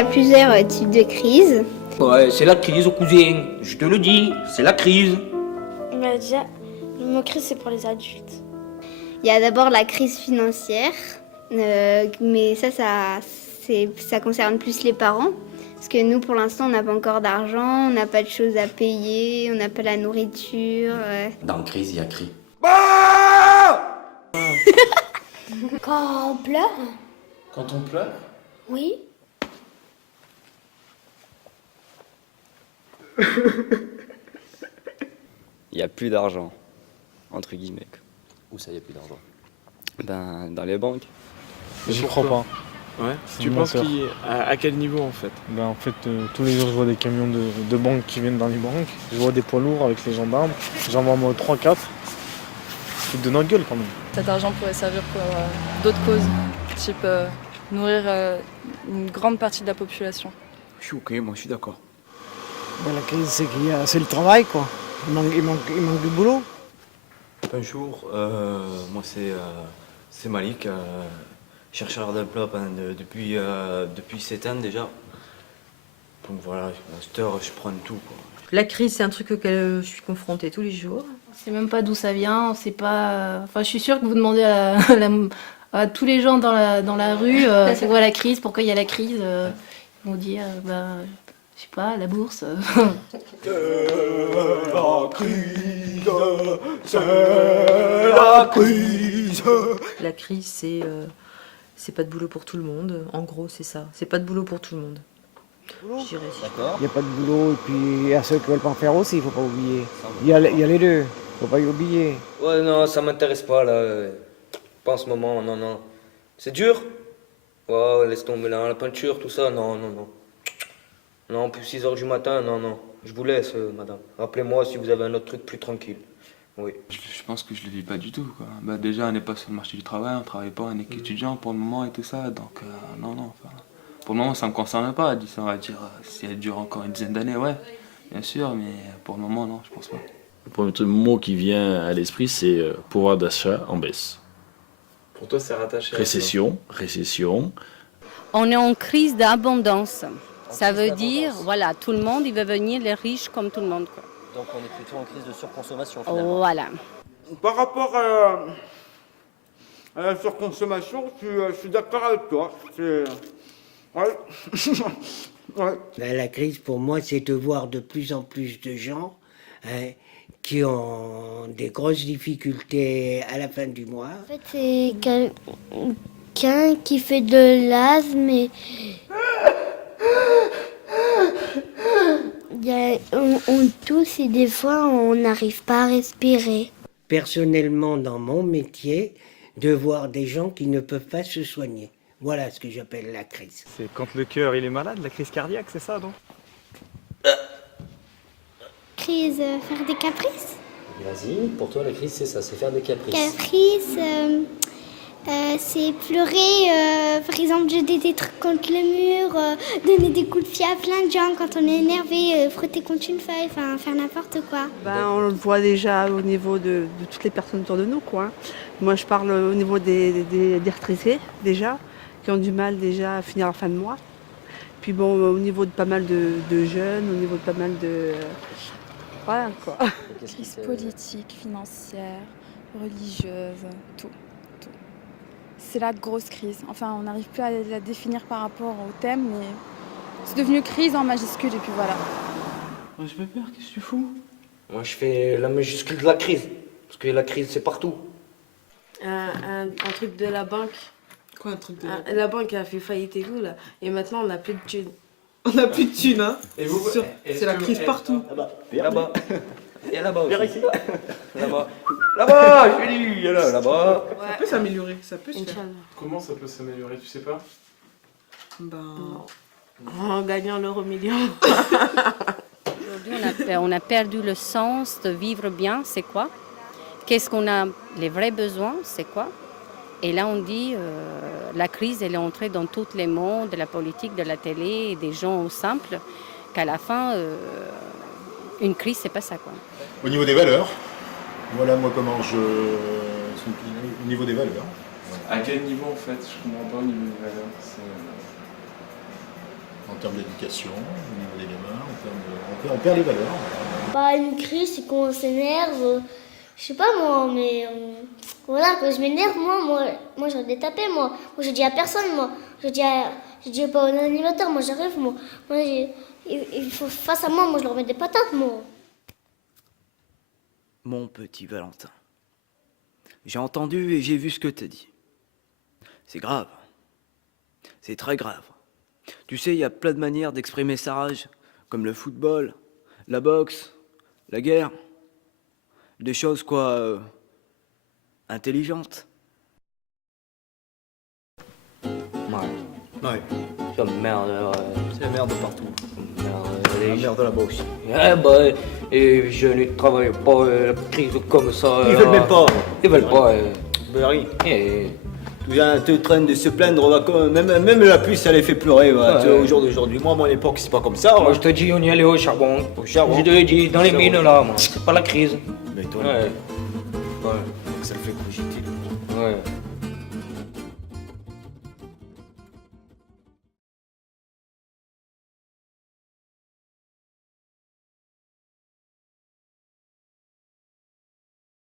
a plusieurs types de crises. Ouais, c'est la crise, cousin. Je te le dis, c'est la crise. Bah déjà, le mot crise, c'est pour les adultes. Il y a d'abord la crise financière, mais ça concerne plus les parents. Parce que nous, pour l'instant, on n'a pas encore d'argent, on n'a pas de choses à payer, on n'a pas la nourriture. Dans crise, il y a cri. Quand on pleure? Quand on pleure? Oui. Il n'y a plus d'argent, entre guillemets. Où ça, il n'y a plus d'argent? Ben, dans les banques. J'y crois pas. Ouais. C'est Tu un penses menteur. à quel niveau en fait? Ben, en fait, tous les jours, je vois des camions de banques qui viennent dans les banques. Je vois des poids lourds avec les gendarmes. J'en vois moi 3-4. Ils de notre gueule quand même. Cet argent pourrait servir pour d'autres causes, type nourrir une grande partie de la population. Je suis ok, moi je suis d'accord. Ben, la crise, c'est le travail, quoi. Il manque du boulot. Bonjour, moi c'est Malik, chercheur d'emploi depuis 7 ans déjà. Donc voilà, à cette heure je prends tout, quoi. La crise, c'est un truc auquel je suis confrontée tous les jours. On sait même pas d'où ça vient, on sait pas. Enfin, je suis sûre que vous demandez à tous les gens dans la rue, c'est quoi la crise, pourquoi il y a la crise, ils vont dire, je sais pas, la bourse. La crise, c'est pas de boulot pour tout le monde. En gros, c'est ça. C'est pas de boulot pour tout le monde. Je dirais. D'accord. Il n'y a pas de boulot, et puis il y a ceux qui veulent pas en faire aussi, il faut pas oublier. Il y a les deux, faut pas y oublier. Ouais, non, ça m'intéresse pas là. Pas en ce moment, non, non. C'est dur? Ouais, laisse tomber là, la peinture, tout ça, non, non, non. Non, plus 6 h du matin, non, non. Je vous laisse, madame. Rappelez-moi si vous avez un autre truc plus tranquille. Oui. Je pense que je le vis pas du tout, quoi. Bah, déjà, on n'est pas sur le marché du travail, on travaille pas, on est qu'étudiant pour le moment et tout ça, donc non, non. Enfin, pour le moment, ça me concerne pas. On va dire, si elle dure encore une dizaine d'années, ouais, bien sûr, mais pour le moment, non, je pense pas. Le premier mot qui vient à l'esprit, c'est pouvoir d'achat en baisse. Pour toi, c'est rattaché Récession. On est en crise d'abondance. Ça veut dire, voilà, tout le monde, il veut venir, les riches comme tout le monde, quoi. Donc on est plutôt en crise de surconsommation finalement. Voilà. Par rapport à la surconsommation, je suis d'accord avec toi. Ouais. Ouais. Ben, la crise pour moi, c'est de voir de plus en plus de gens qui ont des grosses difficultés à la fin du mois. En fait, c'est quelqu'un qui fait de l'asthme et on tousse et des fois on n'arrive pas à respirer. Personnellement, dans mon métier, de voir des gens qui ne peuvent pas se soigner. Voilà ce que j'appelle la crise. C'est quand le cœur il est malade, la crise cardiaque, c'est ça, non? Crise, faire des caprices. Vas-y, pour toi la crise c'est ça, c'est faire des caprices. Caprice, c'est pleurer, par exemple jeter des trucs contre le mur, donner des coups de pied à plein de gens quand on est énervé, frotter contre une feuille, enfin faire n'importe quoi. On le voit déjà au niveau de toutes les personnes autour de nous, quoi. Moi je parle au niveau des retraités déjà, qui ont du mal déjà à finir la fin de mois. Puis bon, au niveau de pas mal de jeunes, au niveau de pas mal de... voilà quoi. Crise politique, financière, religieuse, tout. C'est la grosse crise. Enfin, on n'arrive plus à la définir par rapport au thème, mais c'est devenu crise en majuscule et puis voilà. Ouais, je fais peur, qu'est-ce que tu fous? Moi je fais la majuscule de la crise. Parce que la crise c'est partout. Un truc de la banque. Quoi un truc de La banque a fait faillite et tout, là. Et maintenant, on n'a plus de thunes. On n'a plus de thunes, hein. Et vous, c'est la crise partout. Là-bas. Et là-bas aussi. Ici. Là-bas. Là-bas, je dis, là-bas. Ça peut s'améliorer, ça peut se faire. Comment ça peut s'améliorer, tu sais pas? En gagnant l'euro million. Aujourd'hui, on a perdu le sens de vivre bien, c'est quoi? Qu'est-ce qu'on a, les vrais besoins, c'est quoi? Et là, on dit, la crise, elle est entrée dans tous les mondes, de la politique, de la télé, et des gens simples, qu'à la fin, une crise, c'est pas ça, quoi. Au niveau des valeurs, voilà moi comment au niveau des valeurs. À quel niveau en fait? Je comprends pas au niveau des valeurs. En termes d'éducation, au niveau des gamins, on perd les valeurs. Bah, une crise, c'est qu'on s'énerve. Je sais pas moi, mais voilà, quand je m'énerve, moi j'aurais des tapés, moi je dis à personne, moi. Je dis pas aux animateurs, moi j'arrive, moi il faut face à moi je leur mets des patates, moi. Mon petit Valentin, j'ai entendu et j'ai vu ce que t'as dit. C'est grave. C'est très grave. Tu sais, il y a plein de manières d'exprimer sa rage, comme le football, la boxe, la guerre. Des choses, intelligentes. Ouais. C'est la merde. C'est la merde partout. La merde là-bas aussi. Les jeunes ne travaillent pas, la crise comme ça. Ils veulent même pas. Ils veulent pas. Ben rien. Tout le monde est en train de se plaindre, même la pluie ça les fait pleurer. Au jour d'aujourd'hui. Moi, à mon époque, c'est pas comme ça. Moi, je te dis, on y allait au charbon. Je te l'ai dit, dans les mines là, moi. C'est pas la crise. Mais toi, ouais.